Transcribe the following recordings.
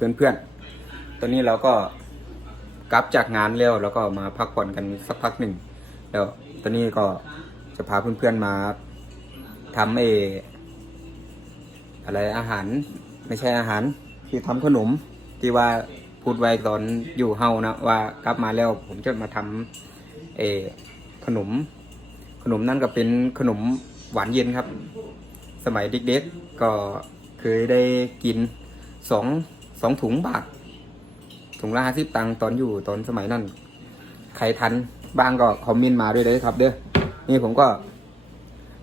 เพื่อนๆ ตอนนี้เราก็กลับจากงานแล้วแล้วก็มาพักผ่อนกันสักพักหนึ่งแล้วตอนนี้ก็จะพาเพื่อนๆมาทำเออะไรอาหารไม่ใช่อาหารที่ทำขนมที่ว่าพูดไว้ตอนอยู่เฮานะว่ากลับมาแล้วผมจะมาทำเออขนม ขนมนั่นก็เป็นขนมหวานเย็นครับ สมัยเด็กๆก็เคยได้กินสอง สองถุงบาท ถุงละห้าสิบตังค์ตอนอยู่ตอนสมัยนั้น ใครทันบ้างก็คอมเมนต์มาด้วยเลยครับ เด้อ นี่ผมก็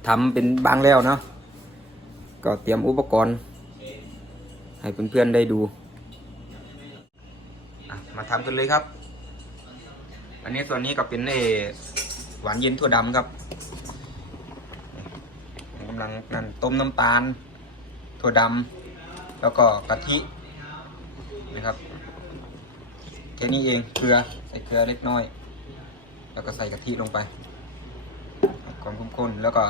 ทำเป็นบางแล้วเนาะ ก็เตรียมอุปกรณ์ ให้เพื่อนๆได้ดูมาทำกันเลยครับ อันนี้ส่วนนี้ก็เป็นเออหวานเย็นถั่วดำครับกำลังนั่นต้มน้ำตาล ถั่วดำแล้วก็กะทินะครับ แค่นี้เองเกลือใส่เกลือเล็กน้อย แล้วก็ใส่กะทิลงไปความข้นแล้วก็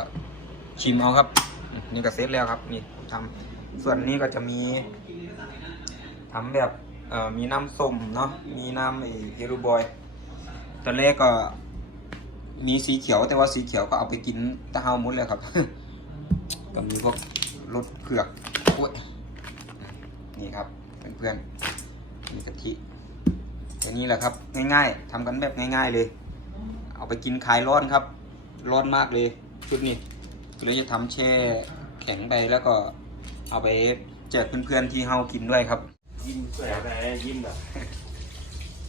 ชิมเอาครับมนี่ก็เสร็จแล้วครับนี่ทำส่วนนี้ก็จะมีทำแบบมีน้ำส้มเนาะมีน้ำไอ้เฮลูบอยตอนแรกก็มีสีเขียวแต่ว่าสีเขียวก็เอาไปกินตะเฮาหมดเลยครับก็มีพวกรสเผือกอุ๊ยนี่ครับเพื่อนๆมีกะทิ ค่นี้แหละครับ ง่ายๆทำกันแบบง่าย ๆเลย เอาไปกินคลายร้อนครับ ร้อนมากเลยชุดนี้เลยจะทำแช่แข็งไปแล้วก็เอาไปแจกเพื่อนๆที่เฮากินด้วยครับ ยิ้มสวยอะไรยิ้มแบบ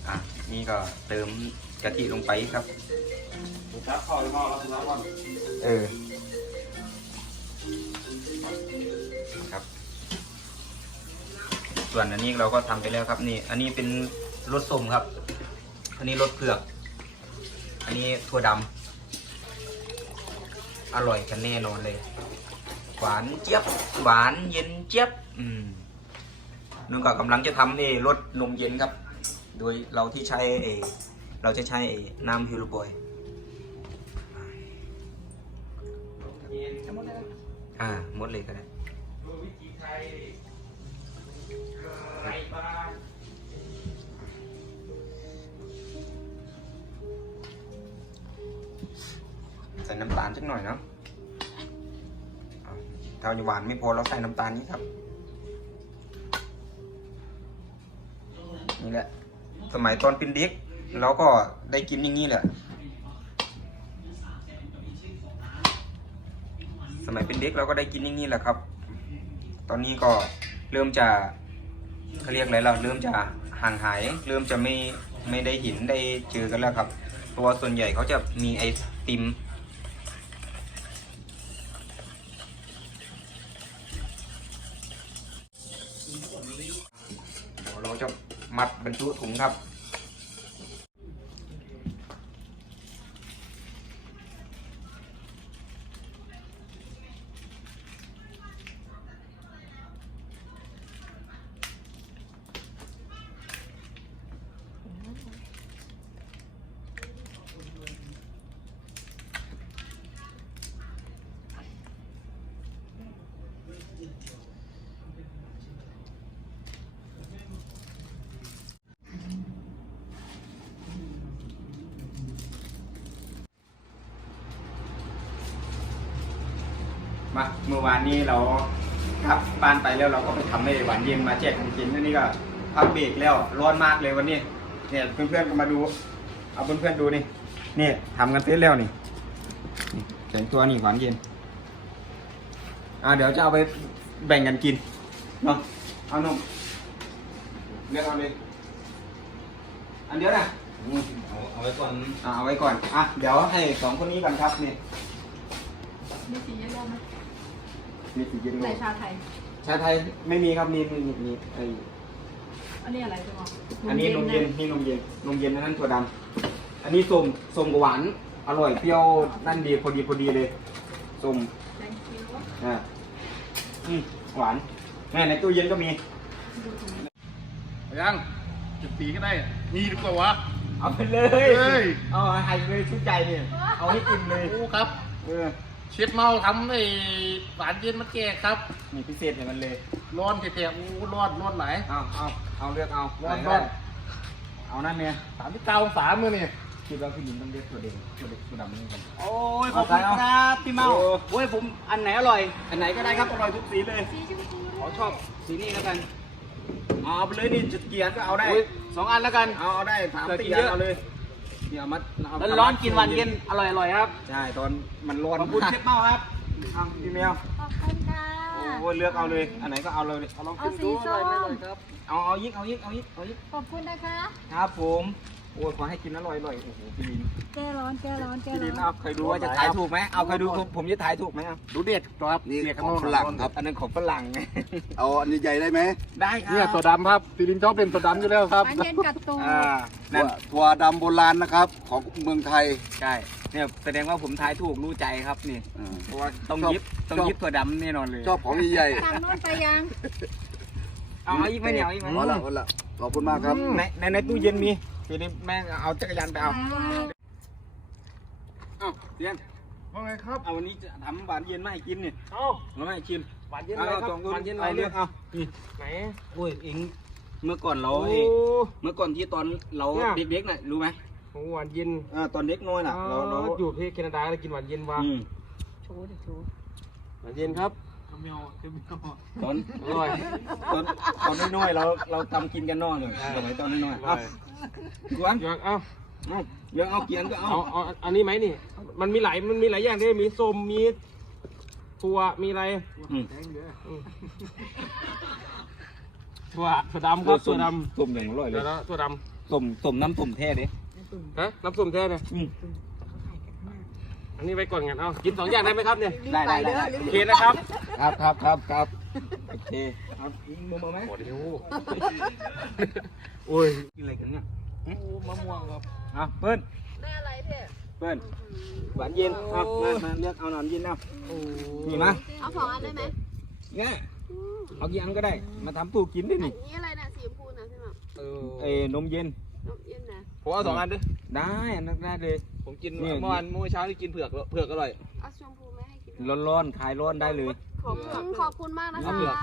อะนี่ก็เติมกะทิลงไปครับจับเข้าไปหม้อแล้วทุกวันเออครับ ส่วนอันนี้เราก็ทำไปแล้วครับนี่ อันนี้เป็น รสส้มครับ อันนี้รสเผือก อันนี้ถั่วดำ อร่อยกันแน่นอนเลย หวานเจี๊ยบ หวานเย็นเจี๊ยบ อืมนุ่นก็กำลังจะทำเออรสนมเย็นครับ โดยเราที่ใช้เอเราจะใช้น้ำฮิลโบอยอ่า หมดเลยก็ได้ ใส่น้ำตาลสักหน่อยเนาะเอาถ้าหวานไม่พอเราใส่น้ำตาลนี้ครับ นี่แหละ สมัยตอนเป็นเด็กเราก็ได้กินอย่างนี้แหละ สมัยเป็นเด็กเราก็ได้กินอย่างนี้แหละครับ ตอนนี้ก็เริ่มจะเขาเรียกอะไรเราเริ่มจะห่างหาย เริ่มจะไม่ไม่ได้เห็นได้เจอกันแล้วครับ เพราะว่าส่วนใหญ่เขาจะมีไอติม เดี๋ยวเราจะมัดบ รรจุถุงครับ มาเมื่อวานนี้เรากลับบ้านไปแล้วเราก็ไปทำในหวานเย็นมาแจกกันกินอันนี้ก็พักเบรกแล้วร้อนมากเลยวันนี้เนี่ยเพื่อนๆก็มาดู เอาเพื่อนๆดูนี่นี่ทำกันเสร็จแล้วนี่นี่แข็งตัวนี่หวานเย็นอ่าเดี๋ยวจะเอาไปแบ่งกันกินเนาะเอานมเลือกเอาเลยอันเดียวนะเอาเอาไว้ก่อนอ่าเอาไว้ก่อนอะเดี๋ยวให้สองคนนี้กันครับนี่ มีสีเยลโล่ไหม มีสีเย็นลในงชาไทย ชาไทยไม่มีครับมีมีมีไออันนี้อะไรจะบอกอันนี้นมเย็นนี่นมเย็นนมเย็นอันนั้นถั่วดำอันนี้ส้มส้มกับหวานอร่อยเปรี้ยวนั่นดีพอดีพอดีเลยส้มแดงคิ้วอ่าอืมหวานแม่ในตู้เย็นก็มีดูถุงยังจะตีก็ได้นี่ดีกว่าวะเอาไปเลยเฮ้ยเอาให้เลยชุดใจเนี่ย เอาให้กินเลย โอ้ครับ เออ เชฟเมาทำไอ้หวานเย็นมาแจกครับ นี่พิเศษเนี่ยมันเลยร้อนแท้ๆอู้ร้อนร้อนไหลายเอาเอาเอาเลือกเอาร้อนไหร้อนเอานั่นเนี่ยสามที่เก้าองศามือนี่คิดว่าพี่ลินต้องเลือกตัวเด่นตัวเด็กตัวดำนี่กัน โอ้ยขอบคุณครับพี่เมาโอ้ โอ้ยผมอันไหนอร่อย อันไหนก็ได้ครับอร่อยทุกสีเลยสีชมพูขอชอบสีนี้แล้วกันเอาไปเลยนี่จุดเกียร์ก็เอาได้โอ้ยสองอันแล้วกันเอาเอาได้สามเกิดกิตีนเยอะเอาเลย เดี๋ยวมาเอาแล้วร้อนกินวันเย็นอร่อยอร่อยครับใช่ตอนมันร้อนขอบคุณเชฟเมาครับเอาพี่แมวขอบคุณค่ะ โอ้ยเลือกเอาเลยอันไหนก็เอาเลยเอาลองเอาสีส้ม เอาเอายิกเอายิกเอายิกเอายิกขอบคุณนะคะ ครับผมโอ้ยขอให้กินอร่อยอร่อยโอ้โหพี่ลินแก้ร้อนแก้ร้อนแก้พี่ลินร้อเอานเคยดูว่าจะถ่ายถูกไหมเอาเคยดูผมผมจะถ่ายถูกไหมเอาดูเด็ดครับนี่เด็ดของข้าฝนอกรั่งครับ อันนั้นของฝรั่งไงเอาอันใหญ่ๆได้ไหมได้ครับเนี่ยตัวดำครับซีรินชอบเป็นตัวดำอยู่แล้วครับมันเย็นกัดตูอ่าถั่นั่วนถั่วดำโบราณนะครับ ของเมืองไทยใช่เนี่ยแสดงว่าผมทายถูกรู้ใจครับนี่อ่าเพราะว่าต้องชอบยิบต้องชอบ ยิบถั่วดำแน่นอนเลยชอบของใหญ่ทางโน้นไปยังเอาเอาอีกไหมเนี่ยเอาอีกไหมๆเอาละเอาละขอบคุณมากครับ ในในในตู้เย็นมี ทีนี้แม่งเอาจักรยานไปเอาเอาเรียนว่าไงครับ เอาวันนี้จะทำหวานเย็นมาให้กินนี่เอ้ามาให้ชิมหวานเย็นเอาเลยครับสองคหวานเย็นเลเอายเลือกเอานี่ไหนโอ้ยเองเมื่อก่อนเราโอ้เอ้ยเมื่อก่อนที่ตอนเราเนี่ยเด็กๆน่ะรู้ไหมโหหวานเย็นอ่าตอนเด็กน้อยน่ะเราเราอยู่ที่แคนาดาเลยกินหวานเย็นว่ะอืมโชว์ดิโชว์หวานเย็นครับไม่เอาไม่เอาตอนอร่อยตอนตอนน้อยๆเราเราทำกินกันนอกเลยสมัยตอนน้อยๆอเอาร่อย กวนอยากเอาเอาเรื่องเอาเกียนก็เอาเอาเอาอันนี้ไหมนี่ มันมีหลายมันมีหลายอย่างด้วยมีส้มมีถั่วมีอะไรอืมถั่วถั่วดำครับถั่วดส้มอย่างอร่อยำเลเดี๋ยยวนะถั่วดส้มส้มน้ำส้มแท้เด้ำฮะน้ำส้มแท้เนี่ยอืม อันนี้ไว้ก่อนกันเอากินสองอย่างได้ไหมครับเนี่ยได้ได้ได้ โอเคนะครับครับครับครับครับโอเคเอาอีกมุมเอาไหมโอ้เดี๋ยว โอ้ยกินอะไรกันเนี่ยมะม่วงครับเอาเปิ้ลได้อะไรเพ่เปิ้ลหวานเย็นเอามามาเลือกเอาหนอนเย็นเอานี่มาเอาสองอันได้ไหมง่ายเอากี่อันก็ได้ มาทำตู้กินได้นี่นี่อะไรนะสีชมพูนะใช่ไหมเอเอ้นมเย็นนมเย็นนะผมเอาสองอันด้วยได้อันนั้นได้เลย ผมกินนี่เมื่อวานเมื่อเช้าที่กินเผือกเผือกอร่อยเอาชมพูไม่ให้กินร้อนๆคลายร้อนได้เลยขอบคุณขอบคุณมากนะเอาคะเผือก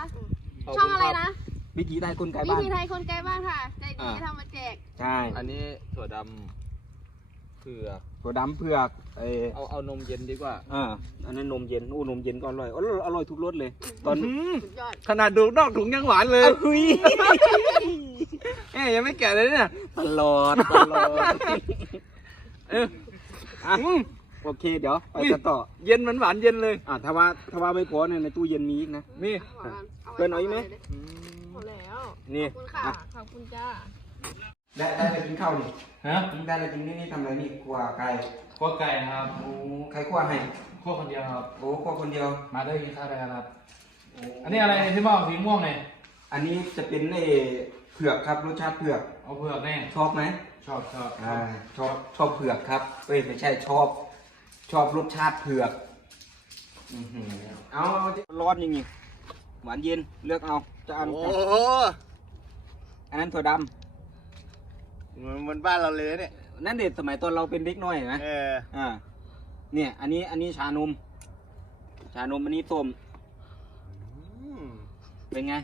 ช่องอะไรนะ วิธีได้คนไกลวิบ้าน ธีไทยคนไกลบ้านค่ะ ใจดีอ่า ทำมาแจก ใช่อันนี้ถั่วดำเผือกถั่วดำเผือกเออเอาเอานมเย็นดีกว่า อ่าอันนั้นนมเย็นอู้นมเย็นก็อร่อยอร่อยอร่อยทุกรสเลย ตอนสุดยอด ขนาดดูนอกถุงยังหวานเลย เฮ้ยเอ๊ยยังไม่แก่เลยเนี่ยตลอดตลอดเอออะโอเคเดี๋ยวไปกันต่อเย็นมันหวานเย็นเลยอะถ้าว่าถ้าว่าไม่พอเนี่ยในตู้เย็นมีอีกนะ นี่เปิ้ลเอาอีกไหมหมดแล้ว นี่ ขอบคุณค่ะอะ ขอบคุณจ้า ได้ได้อะไรกินข้าวนี่ฮะได้อะไรกินนี่นี่ทำอะไรนี่ครัวไก่ขั้วไก่ครับโอ้ใครครัวให้ขั้วคนเดียวครับ โอ้ครัวคนเดียว มาได้กินข้าวได้ครับโอันนี้อะไรที่บอกสีม่วงไงอันนี้จะเป็นเอเผือกครับรสชาติเผือก เอาเผือกแน่ชอบไหมชอบชอบอ่าชอบชอบเผือกครับเอ้ยไม่ใช่ชอบ ชอบรสชาติเผือกอื้อหือเอาเอาที่ร้อนอย่างงี้หวานเย็นเลือกเอาจะเอาโอ้โห อันนั้นถั่วดเหมือนเหมือนบ้านเราเลยเนี่ยำนั่นเด็ดสมัยตอนเราเป็นเด็กน้อยเห็นไหม เอออ่าเนี่ย อันนี้ อันนี้ชานม ชานม อันนี้ส้ม อืมเป็นไง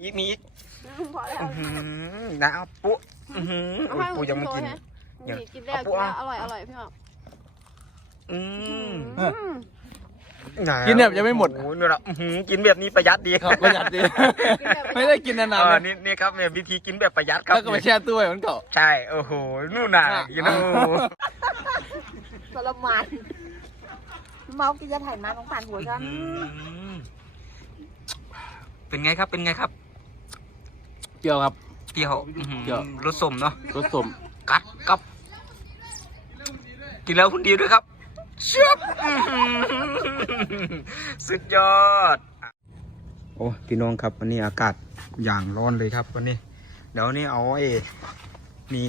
อีกมีอีกพอแล้วนะเอาปุ๊อื้อหือเอาให้ปุ๊ยังไม่กินฮะยังนี่กินแล้วเอากินแล้วเอาอร่อยอร่อยพี่หมออืมอืม กินแบบยังไม่หมด โอ้โหนี่แหละอื้อหือกินแบบนี้ประหยัดดีครับประหยัดดีกินแบบไม่ได้กินนานเอๆอเลยนี่นี่ครับเนี่ยวิธีกินแบบประหยัดครับแล้วก็ไปแช่ตู้ไว้มันเก่า ใช่ โอ้โห นู่นน่ะอะ กินโอ้โหทรมานเมากินจะถ่ายมาของผ่านหัวฉันอืมเป็นไงครับ เป็นไงครับเปรี้ยวครับ เปรี้ยวอื้อหือเปรี้ยว รสส้มเนาะ รสส้มกัดกับ กินแล้วคุณดีด้วยครับเชือบสุดยอด โอ้พี่น้องครับวันนี้อากาศอย่างร้อนเลยครับวันนี้ เดี๋ยวนี้เอาไอ้มี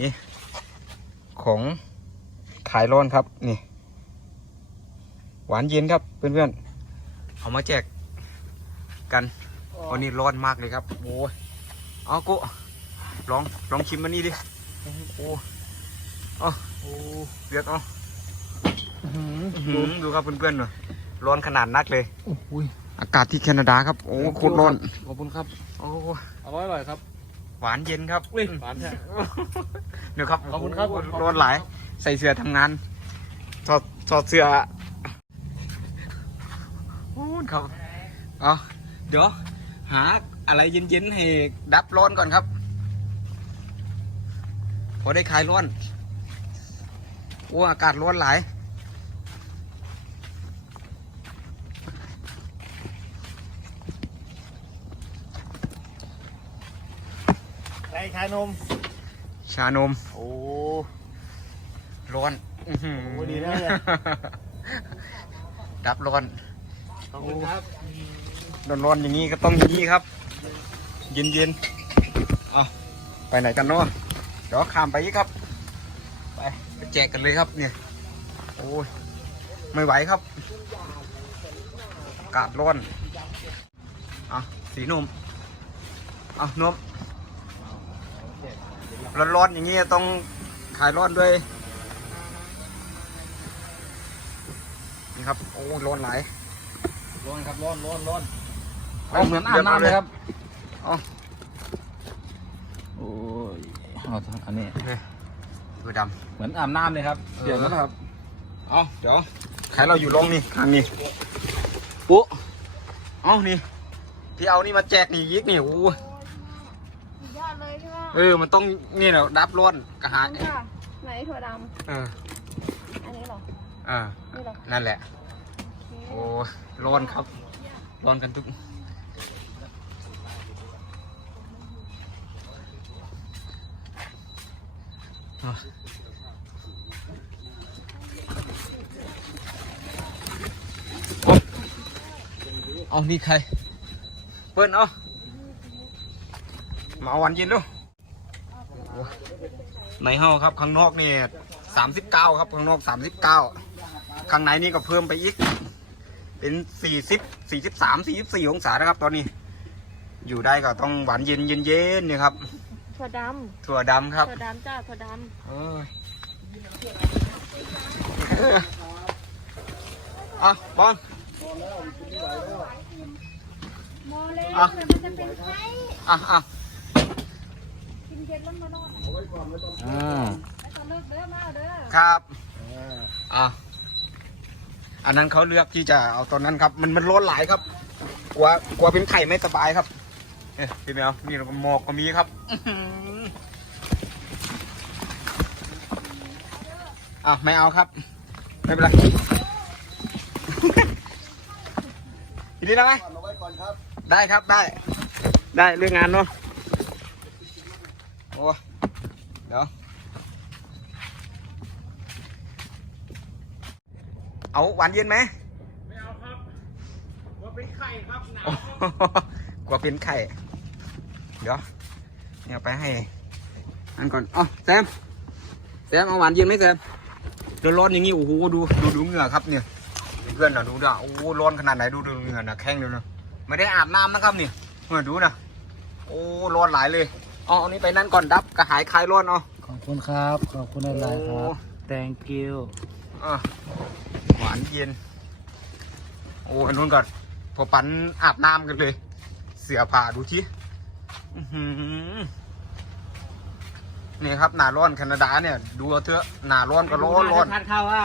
ของขายร้อนครับนี่ หวานเย็นครับเพื่อนๆเอามาแจกกันวันนี้ร้อนมากเลยครับโอ้ยเอากุลองลองชิมมันนี่ดิโอ้โหเอาเลือกเอา อื้อหือดูครับเพื่อนๆหน่อยร้อนขนาดนักเลย โอ้ยอากาศที่แคนาดาครับ โอ้โคตรร้อน ขอบคุณครับโอ้อร่อยอร่อยครับหวานเย็นครับอุ้ยหวานแท้ เดี๋ยวครับขอบคุณครับโร้อนหลาย ใส่เสื้อทำงานถอดถอดเสื้อโอ้ครับเอาเดี๋ยว หาอะไรเย็นๆให้ดับร้อนก่อนครับ พอได้คลายร้อน โอ้อากาศร้อนหลาย ชานม ชานม โอ้ร้อนอื้อหือโอ้ดีนะเนี่ย ดับร้อน ขอบคุณครับ ร้อนๆอย่างนี้ก็ต้องอย่างนี้ครับ เย็นๆเอาไปไหนกันเนาะเดี๋ยวข้ามไปอีกครับ ไปไปแจกกันเลยครับเนี่ยโอ้ยไม่ไหวครับอากาศร้อนเอาสีนมเอานม ร้อนๆอย่างนี้ต้องขายร้อนด้วย นี่ครับ โอ้ยร้อนหลายร้อนครับร้อนร้อนร้อนเอาเหมือนอาบน้ำเลยครับโอ้ยเอาอันนี้ตัวดเหมือนอาบน้ำเลยครับำเดี๋ยวนะครับเอาเดี๋ยวใครเราอยู่ลงนี่ทางนี้ปุ๊เอานี่ที่เอานี่มาแจกนี่ยิกนี่โอ้ยสุดยอด เลยใช่ไหมเออ มันต้องนี่แหละดับร้อนกระหายค่ะไหนถั่วดเออำอันนี้เหรอเออนี่เหรอนั่นแหละ โอ้ยร้อนครับ ร้อนกันทุก เอาโอ๊ยเอานี่ใคร เปิ้ลเอามาเอาวันเย็นดูโอ้ย ในห้องครับข้างนอกนี่สามสิบเก้าครับข้างนอกสามสิบเก้าข้างในนี่ก็เพิ่มไปอีก เป็นสี่สิบสี่สิบสามสี่สิบสี่องศานะครับ ตอนนี้ อยู่ได้ก็ต้องหวานเย็นเย็นเย็นๆนี่ครับถั่วดถั่วดำครับำถั่วดำจ้าถั่วดเอ้ยอะบอลำมอเลยอะ มันจะเป็นไข้อะอะกินเย็นแล้วมานอนอ่าไปตอนเลิกเด้อมาเอาเด้อครับอะอันนั้นเขาเลือกที่จะเอาตอนนั้นครับ มันมันร้อนหลายครับ กลัวกลัวเป็นไข่ไม่สบายครับเอ๊ะพี่แมวนี่เราก็หมอกก็มีครับอื้อหืออะไม่เอาครับ ไม่เป็นไร ยินดีนะไหม เอาไว้ก่อนครับ ได้ครับได้ ได้เรื่องงานเนาะโอ้เดี๋ยว เอาหวานเย็นไหมไม่เอาครับว่าเป็นไข่ครับหนาวโอ้กลัวเป็นไข่ เดี๋ยวเนี่ยเอาไปให้อันก่อนอ๋อแซมแซมเอาหวานเย็นไหมแซมเดือดร้อนอย่างงี้โอ้โหดูดูดูเหงื่อครับเนี่ยเพื่อนน่ะดูด่ะโอ้โหร้อนขนาดไหนดูดูเหงื่อน่ะแข้งเลยนะไม่ได้อาบน้ำนะครับเนี่ยเมื่อดูนะโอ้ร้อนหลายเลยอ๋อเอานี้ไปนั่นก่อนดับกระหายคลายร้อนเอาขอบคุณครับ ขอบคุณอะไรครับ thank you อะหวานเย็น โอ้อันนู้นก่อนพอปันอาบน้ำกันเลย เสือผ่าดูทีอื้อหือนี่ครับหนาร้อนแคนาดาเนี่ย ดูเอาเถอะหนาร้อนก็ร้อนร้อนทานข้าวว่า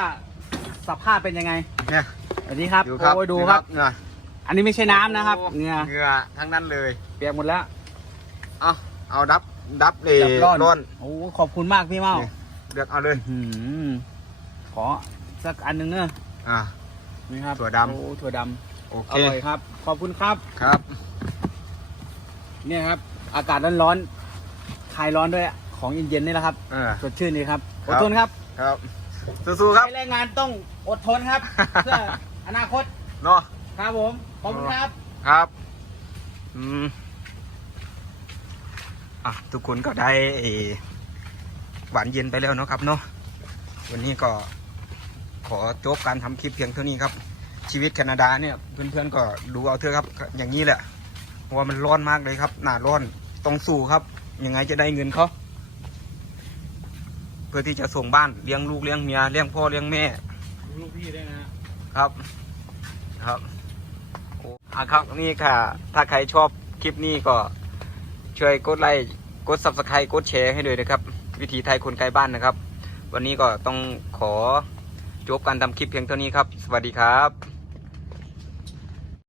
สภาพเป็นยังไง เนี่ยสวัสดีครับดูครับ โอ้ยดูครับเหงื่ออันนี้ไม่ใช่น้ำนะครับเหงื่อเหงื่อทั้งนั้นเลย เปียกหมดแล้ว เอาเอาดับ ดับเลยดับร้อนร้อนโอ้ขอบคุณมากพี่เมานี่เลือกเอาเลยหืมขอสักอันหนึ่งเนอะ อ่านี่ครับถั่วดำ โอ้ถั่วดโอำเคอร่อยครับ ขอบคุณครับ ครับ เนี่ยครับ อากาศร้อนๆคลายร้อนด้วยของเย็นๆนี่แหละครับ เออ สดชื่นดีครับคอรับดทนครับครับ สู้ๆครับ ใช้แรงงานต้องอดทนครับ เพื่ออนาคตเนาะ ครับผม ขอบคุณครับ ครับอืมอะทุกคนก็ได้เอ่อหวานเย็นไปแล้วเนาะครับเนาะวันนี้ก็ ขอจบการทำคลิปเพียงเท่านี้ครับ ชีวิตแคนาดาเนี่ยเพื่อนๆก็ดูเอาเถอะครับ อย่างนี้แหละเพราะว่ามันร้อนมากเลยครับ หนาร้อนต้องสู้ครับ ยังไงจะได้เงินเขาเพื่อที่จะส่งบ้านเลี้ยงลูกเลี้ยงเมียเลี้ยงพ่อเลี้ยงแม่ลูกพี่ได้นะครับครับอะครับนี่ค่ะ ถ้าใครชอบคลิปนี้ก็ช่วยกดไลค์กดซับสไครต์กดแชร์ให้ด้วยนะครับ วิธีไทยคนไกลบ้านนะครับ วันนี้ก็ต้องขอ จบการทำคลิปเพียงเท่านี้ครับ สวัสดีครับ